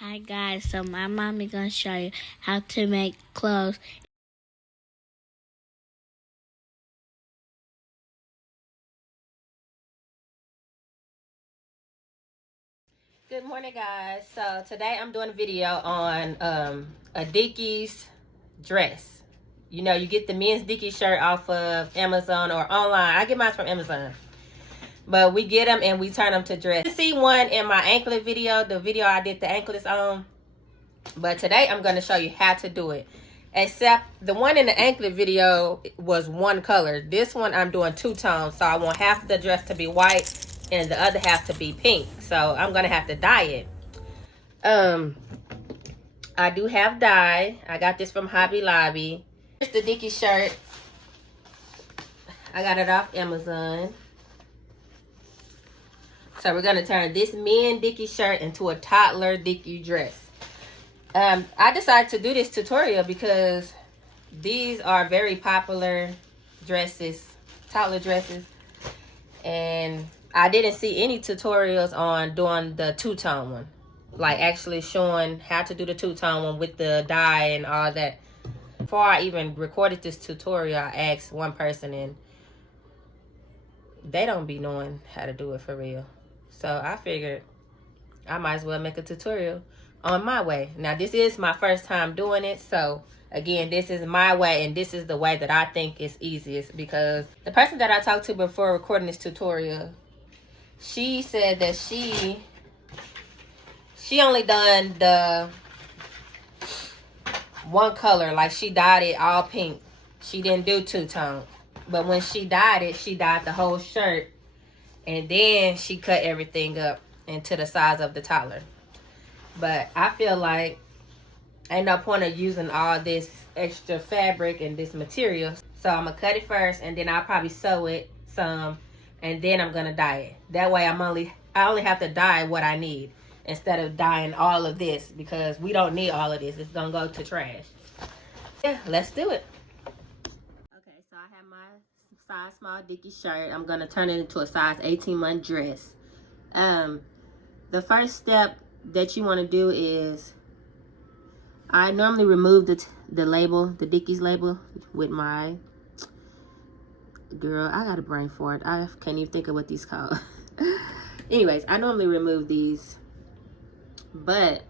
Hi guys, so my mom is gonna show you how to make clothes. Good morning, guys. So today I'm doing a video on a Dickies dress. You know, you get the men's Dickies shirt off of Amazon or online. I get mine from Amazon. But we get them and we turn them to dress. You see one in my anklet video, the video I did the anklets on. But today I'm going to show you how to do it. Except the one in the anklet video was one color. This one I'm doing two tones. So I want half the dress to be white and the other half to be pink. So I'm going to have to dye it. I do have dye. I got this from Hobby Lobby. Here's the Dickies shirt. I got it off Amazon. So we're going to turn this men Dickies shirt into a toddler Dickie dress. I decided to do this tutorial because these are very popular dresses, toddler dresses. And I didn't see any tutorials on doing the two-tone one. Like actually showing how to do the two-tone one with the dye and all that. Before I even recorded this tutorial, I asked one person and they don't be knowing how to do it for real. So I figured I might as well make a tutorial on my way. Now this is my first time doing it, so again, this is my way and this is the way that I think is easiest, because the person that I talked to before recording this tutorial, she said that she only done the one color, like she dyed it all pink. She didn't do two-tone. But when she dyed it, she dyed the whole shirt and then she cut everything up into the size of the toddler. But I feel like ain't no point of using all this extra fabric and this material. So I'm gonna cut it first and then I'll probably sew it some and then I'm gonna dye it. That way I only have to dye what I need instead of dyeing all of this, because we don't need all of this. It's gonna go to trash. Yeah, let's do it. Okay, so I have my size small Dickies shirt. I'm gonna turn it into a size 18-month dress. The first step that you want to do is, I normally remove the label, the Dickies label, with my girl. I got a brain for it. I can't even think of what these called. Anyways, I normally remove these, but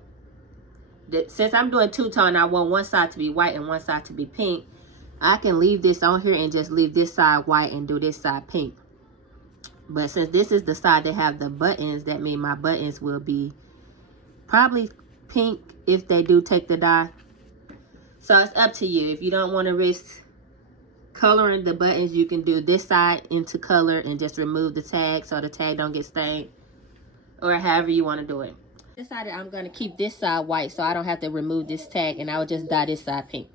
since I'm doing two-tone, I want one side to be white and one side to be pink. I can leave this on here and just leave this side white and do this side pink. But since this is the side that have the buttons, that means my buttons will be probably pink if they do take the dye. So it's up to you. If you don't want to risk coloring the buttons, you can do this side into color and just remove the tag so the tag don't get stained, or however you want to do it. I decided I'm going to keep this side white so I don't have to remove this tag, and I will just dye this side pink.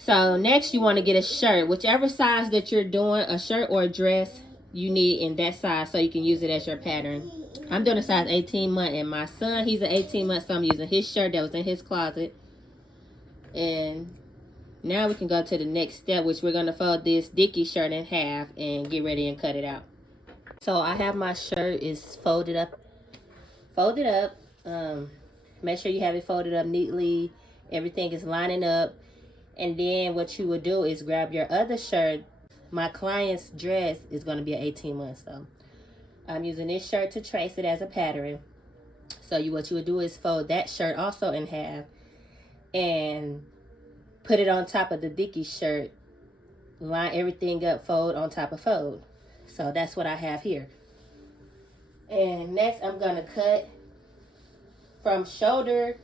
So next you want to get a shirt, whichever size that you're doing, a shirt or a dress you need in that size so you can use it as your pattern. I'm doing a size 18-month, and my son, he's an 18-month, so I'm using his shirt that was in his closet. And now we can go to the next step, which we're going to fold this Dickies shirt in half and get ready and cut it out. So I have my shirt is folded up. Make sure you have it folded up neatly. Everything is lining up. And then what you would do is grab your other shirt. My client's dress is going to be an 18 months, so I'm using this shirt to trace it as a pattern. So what you would do is fold that shirt also in half and put it on top of the Dickies shirt. Line everything up, fold on top of fold. So that's what I have here. And next I'm going to cut from shoulder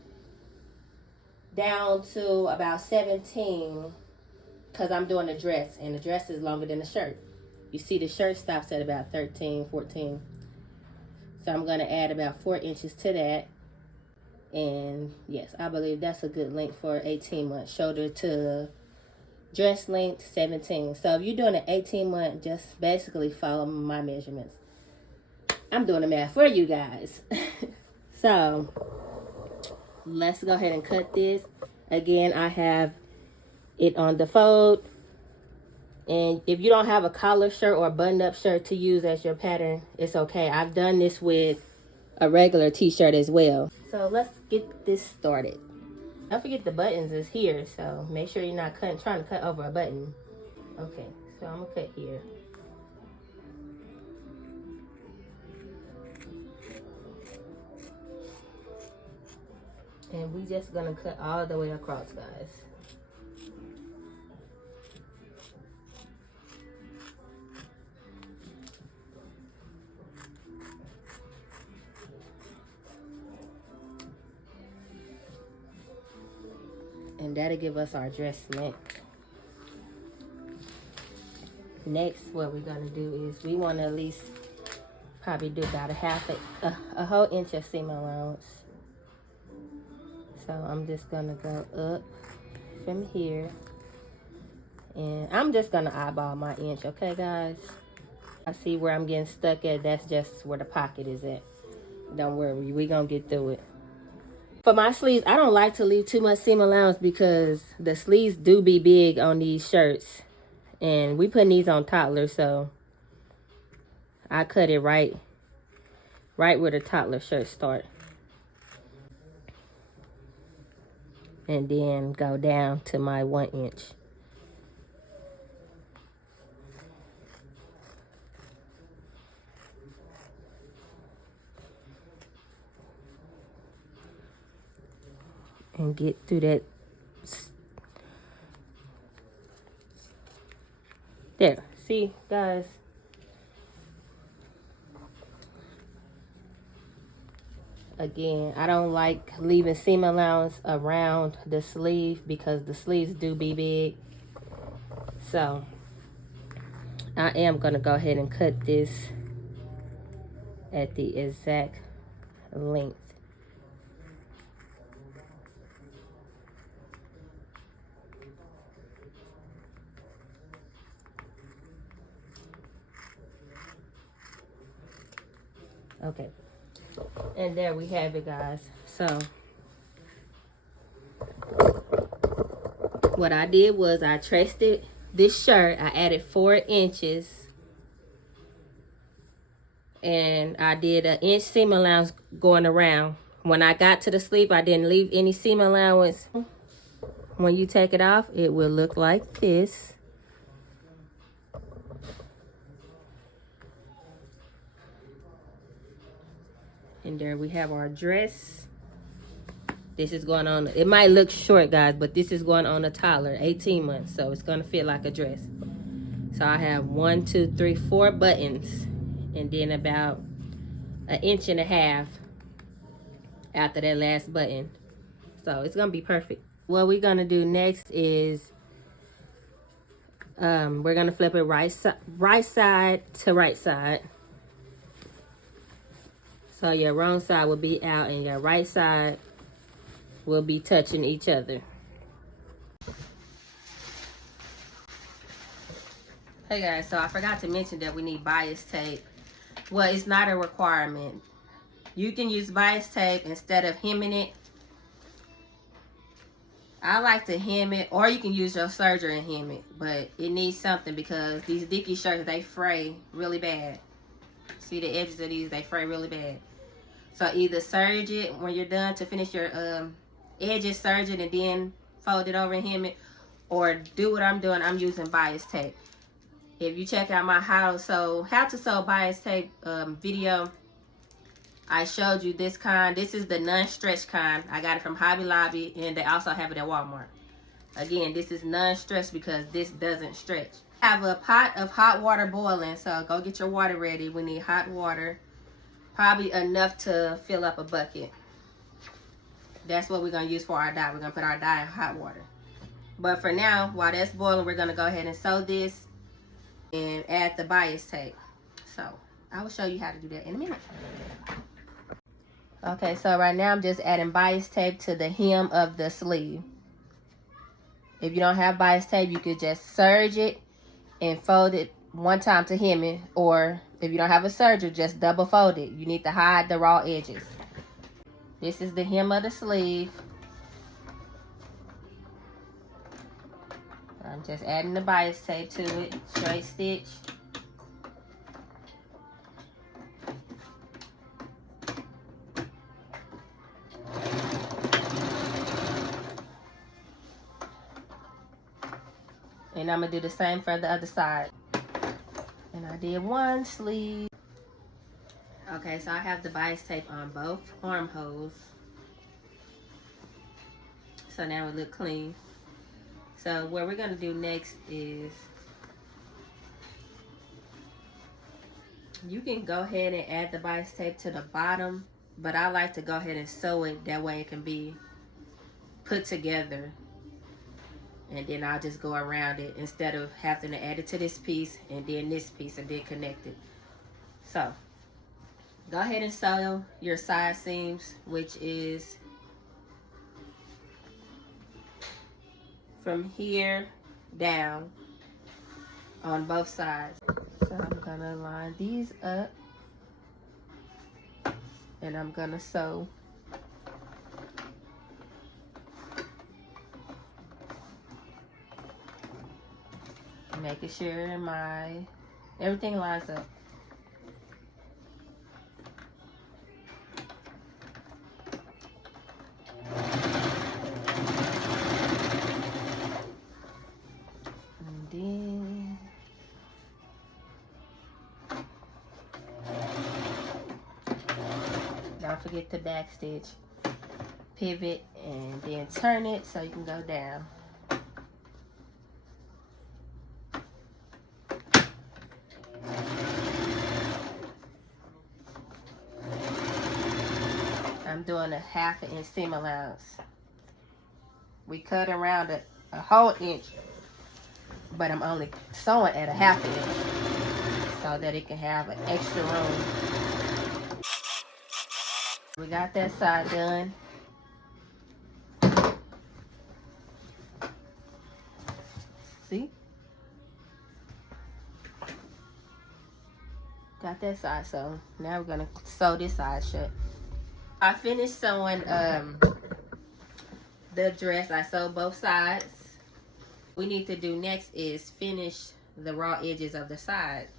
down to about 17, because I'm doing the dress, and the dress is longer than the shirt. You see the shirt stops at about 13, 14. So I'm going to add about 4 inches to that. And yes, I believe that's a good length for 18 months. Shoulder to dress length, 17. So if you're doing an 18 month, just basically follow my measurements. I'm doing the math for you guys. So let's go ahead and cut this. Again, I have it on the fold. And if you don't have a collar shirt or a button-up shirt to use as your pattern, it's okay. I've done this with a regular t-shirt as well. so let's get this started. Don't forget the buttons is here, so make sure you're not trying to cut over a button. Okay, so I'm gonna cut here. And we just gonna cut all the way across, guys. And that'll give us our dress length. Next, what we're gonna do is we want to at least probably do about a whole inch of seam allowance. So I'm just gonna go up from here, and I'm just gonna eyeball my inch, okay, guys? I see where I'm getting stuck at. That's just where the pocket is at. Don't worry, we gonna get through it. For my sleeves, I don't like to leave too much seam allowance because the sleeves do be big on these shirts. And we putting these on toddlers, so I cut it right where the toddler shirts start. And then go down to my 1 inch. And get through that. There, see, guys. Again, I don't like leaving seam allowance around the sleeve because the sleeves do be big. So I am gonna go ahead and cut this at the exact length. Okay, and there we have it, guys. So what I did was I traced it, this shirt, I added 4 inches, and I did an inch seam allowance going around. When I got to the sleeve, I didn't leave any seam allowance. When you take it off, it will look like this. And there we have our dress. This is going on, it might look short, guys, but this is going on a toddler, 18 months. So it's gonna fit like a dress. So I have 1, 2, 3, 4 buttons. And then about 1.5 inches after that last button. So it's gonna be perfect. What we're gonna do next is we're gonna flip it right side to right side. So your wrong side will be out and your right side will be touching each other. Hey guys, so I forgot to mention that we need bias tape. Well, it's not a requirement. You can use bias tape instead of hemming it. I like to hem it, or you can use your serger and hem it, but it needs something because these Dickies shirts, they fray really bad. See the edges of these, they fray really bad. So either serge it when you're done to finish your edges, serge it and then fold it over and hem it, or do what I'm doing. I'm using bias tape. If you check out my how to sew bias tape video, I showed you this kind. This is the non-stretch kind. I got it from Hobby Lobby, and they also have it at Walmart. Again, this is non-stretch because this doesn't stretch. I have a pot of hot water boiling, so go get your water ready. We need hot water, probably enough to fill up a bucket. That's what we're going to use for our dye. We're going to put our dye in hot water. But for now, while that's boiling, we're going to go ahead and sew this and add the bias tape. So I will show you how to do that in a minute. Okay, so right now I'm just adding bias tape to the hem of the sleeve. If you don't have bias tape, you could just serge it and fold it one time to hem it. Or if you don't have a serger, just double fold it. You need to hide the raw edges. This is the hem of the sleeve. I'm just adding the bias tape to it, straight stitch. And I'm gonna do the same for the other side. And I did one sleeve. Okay, so I have the bias tape on both armholes. So now it look clean. So what we're gonna do next is, you can go ahead and add the bias tape to the bottom, but I like to go ahead and sew it, that way it can be put together. And then I'll just go around it instead of having to add it to this piece and then this piece and then connect it. So go ahead and sew your side seams, which is from here down on both sides. So I'm gonna line these up and I'm gonna sew. Making sure everything lines up. And then don't forget to back stitch, pivot, and then turn it so you can go down. I'm doing a 1/2 inch seam allowance. We cut around a whole inch, but I'm only sewing at a 1/2 inch so that it can have an extra room. We got that side done. See? Got that side sewn. Now we're gonna sew this side shut. I finished sewing the dress. I sewed both sides. What we need to do next is finish the raw edges of the sides.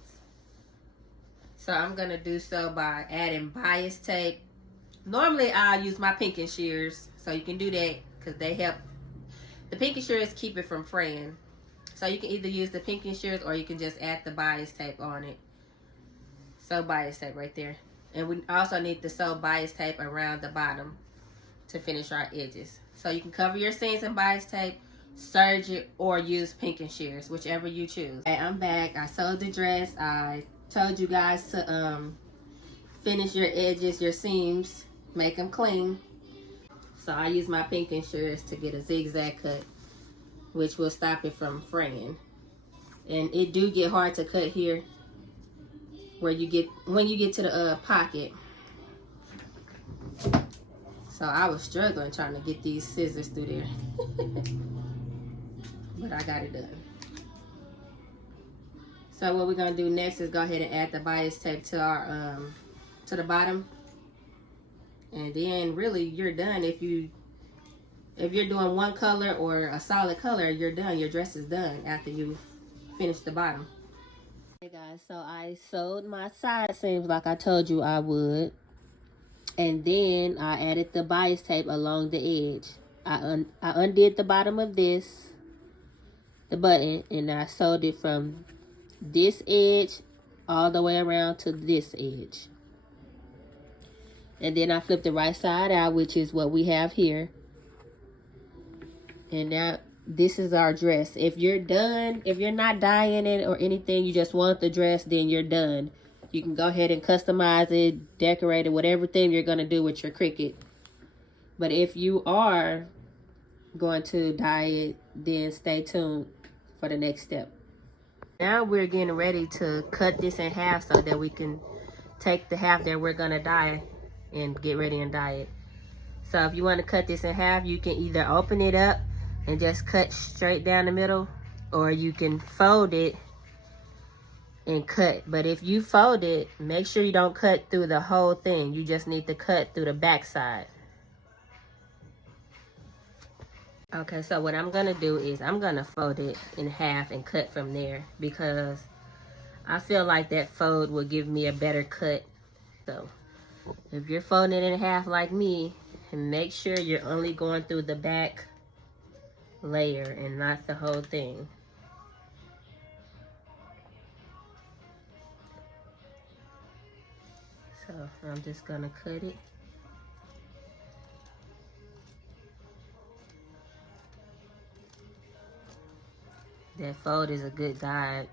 So I'm gonna do so by adding bias tape. Normally I use my pinking shears, so you can do that because they help. The pinking shears keep it from fraying. So you can either use the pinking shears or you can just add the bias tape on it. So bias tape right there. And we also need to sew bias tape around the bottom to finish our edges. So you can cover your seams in bias tape, serge it, or use pinking shears, whichever you choose. Okay, I'm back. I sewed the dress. I told you guys to finish your edges, your seams, make them clean. So I use my pinking shears to get a zigzag cut, which will stop it from fraying. And it do get hard to cut here, when you get to the pocket. So I was struggling trying to get these scissors through there. But I got it done. So what we're gonna do next is go ahead and add the bias tape to our to the bottom. And then really you're done. If you're doing one color or a solid color, you're done. Your dress is done after you finish the bottom. Hey guys, so I sewed my side seams like I told you I would, and then I added the bias tape along the edge. I undid the bottom of the button, and I sewed it from this edge all the way around to this edge. And then I flipped the right side out, which is what we have here. And now this is our dress. If you're done, if you're not dyeing it or anything, you just want the dress, then you're done. You can go ahead and customize it, decorate it, whatever thing you're going to do with your Cricut. But if you are going to dye it, then stay tuned for the next step. Now we're getting ready to cut this in half so that we can take the half that we're going to dye and get ready and dye it. So if you want to cut this in half, you can either open it up and just cut straight down the middle, or you can fold it and cut. But if you fold it, make sure you don't cut through the whole thing. You just need to cut through the back side. Okay, so what I'm gonna do is I'm gonna fold it in half and cut from there, because I feel like that fold will give me a better cut. So if you're folding it in half like me, and make sure you're only going through the back layer and not the whole thing. I'm just gonna cut it. That fold is a good guide.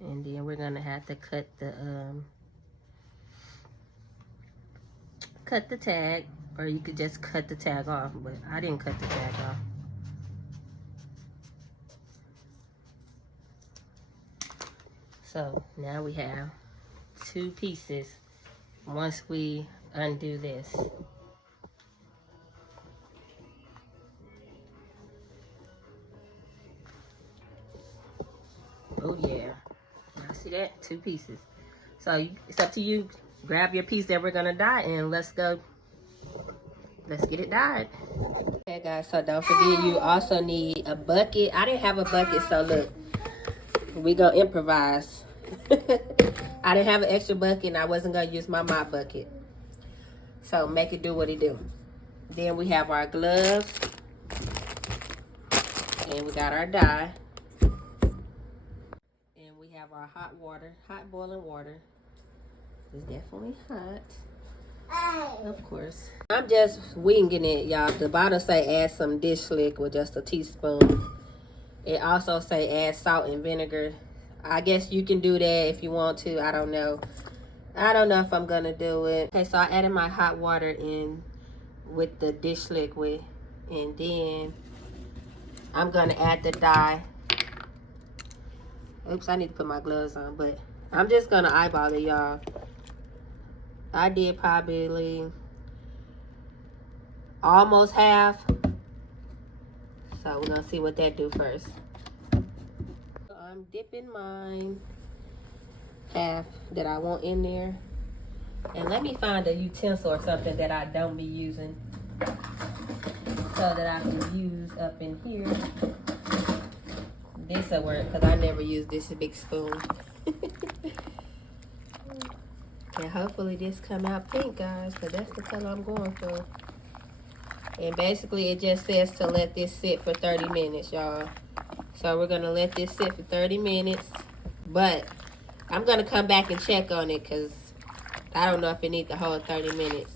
And then we're gonna have to cut the tag, or you could just cut the tag off, but I didn't cut the tag off. So now we have 2 pieces once we undo this. Oh yeah, y'all see that? 2 pieces. So it's up to you. Grab your piece that we're gonna dye and let's go. Let's get it dyed. Okay guys, so don't forget you also need a bucket. I didn't have a bucket, so look, we gonna improvise. I didn't have an extra bucket and I wasn't gonna use my mop bucket. So make it do what it do. Then we have our gloves. And we got our dye. And we have our hot water, hot boiling water. It's definitely hot. Of course. I'm just winging it, y'all. The bottle say add some dish slick with just a teaspoon. It also say add salt and vinegar. I guess you can do that if you want to. I don't know. I don't know if I'm gonna do it. Okay, so I added my hot water in with the dish liquid, and then I'm gonna add the dye. Oops, I need to put my gloves on, but I'm just gonna eyeball it, y'all. I did probably almost half. So we're gonna see what that do first. I'm dipping mine half that I want in there. And let me find a utensil or something that I don't be using so that I can use up in here. This will work because I never use this big spoon. And hopefully this come out pink, guys, because that's the color I'm going for. And basically it just says to let this sit for 30 minutes, y'all. So we're going to let this sit for 30 minutes. But I'm going to come back and check on it because I don't know if it needs the whole 30 minutes.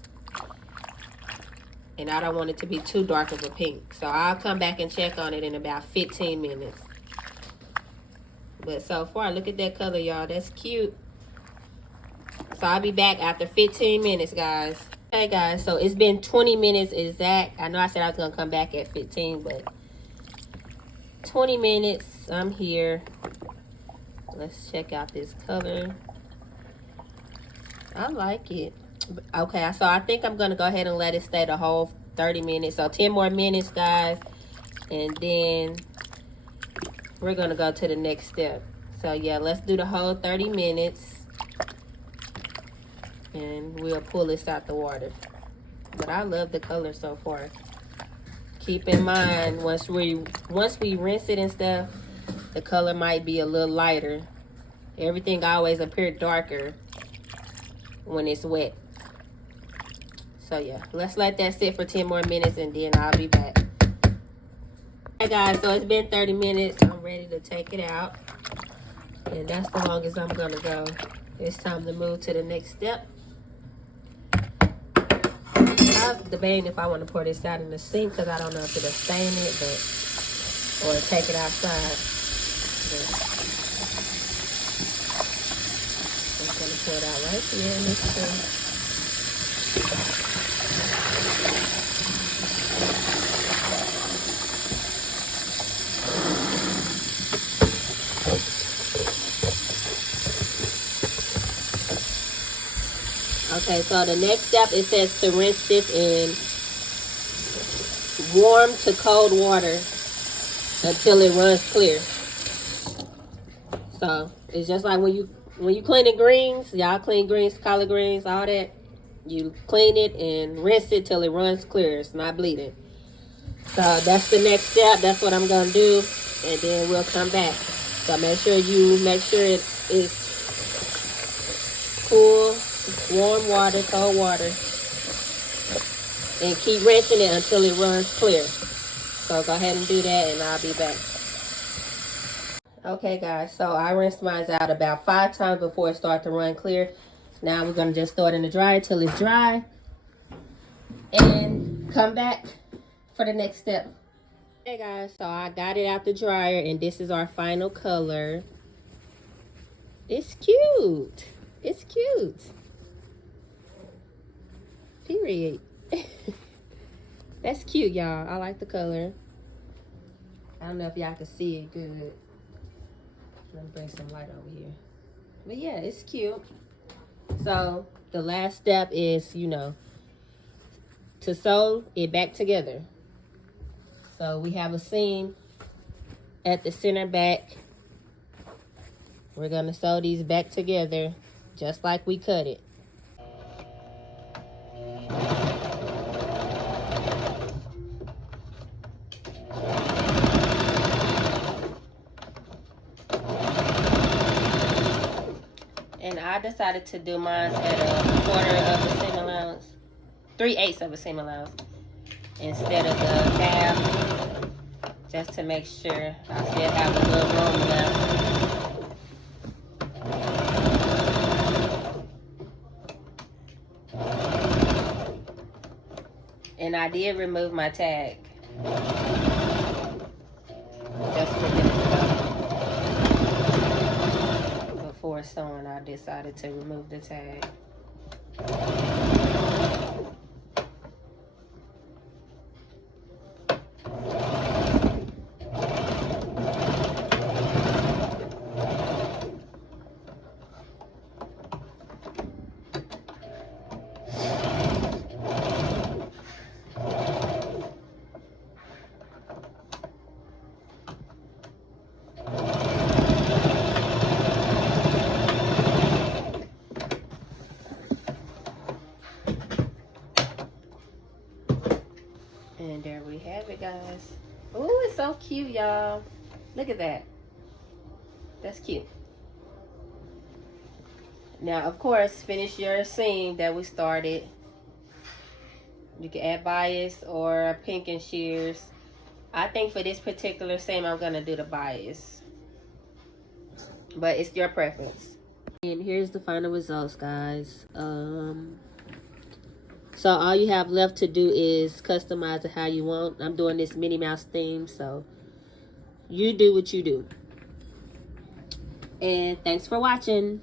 And I don't want it to be too dark of a pink. So I'll come back and check on it in about 15 minutes. But so far, look at that color, y'all. That's cute. So I'll be back after 15 minutes, guys. Okay, guys, so it's been 20 minutes exact. I know I said I was going to come back at 15, but 20 minutes, I'm here. Let's check out this color. I like it. Okay, so I think I'm going to go ahead and let it stay the whole 30 minutes. So 10 more minutes, guys. And then we're going to go to the next step. So, yeah, let's do the whole 30 minutes. And we'll pull this out the water. But I love the color so far. Keep in mind, once we rinse it and stuff, the color might be a little lighter. Everything always appears darker when it's wet. So yeah, let's let that sit for 10 more minutes and then I'll be back. Hey guys, so it's been 30 minutes. I'm ready to take it out. And that's the longest I'm gonna go. It's time to move to the next step. I was debating if I want to pour this out in the sink because I don't know if it'll stain it, but or take it outside. But I'm just gonna pour it out right here in this sink. Okay, so the next step, it says to rinse this in warm to cold water until it runs clear. So it's just like when you clean the greens, y'all clean greens, collard greens, all that. You clean it and rinse it till it runs clear. It's not bleeding. So that's the next step. That's what I'm gonna do, and then we'll come back. So make sure it is cool. Warm water, cold water. and keep rinsing it until it runs clear. So go ahead and do that, and I'll be back. Okay guys, so I rinsed mine out about 5 times before it started to run clear. Now we're gonna just throw it in the dryer till it's dry and come back for the next step. Hey guys, so I got it out the dryer and this is our final color. It's cute. It's cute. Period. That's cute, y'all. I like the color. I don't know if y'all can see it good. Let me bring some light over here. But yeah, it's cute. So the last step is, you know, to sew it back together. So we have a seam at the center back. We're gonna sew these back together just like we cut it. And I decided to do mine at a quarter of a seam allowance, 3/8 of a seam allowance, instead of the half, just to make sure I still have a little room left. And I did remove my tag. Just for this. Before sewing, I decided to remove the tag. And there we have it, guys. Oh, it's so cute, y'all. Look at that. That's cute. Now, of course, finish your seam that we started. You can add bias or pink and shears. I think for this particular seam, I'm going to do the bias. But it's your preference. And here's the final results, guys. So all you have left to do is customize it how you want. I'm doing this Minnie Mouse theme, so you do what you do. And thanks for watching.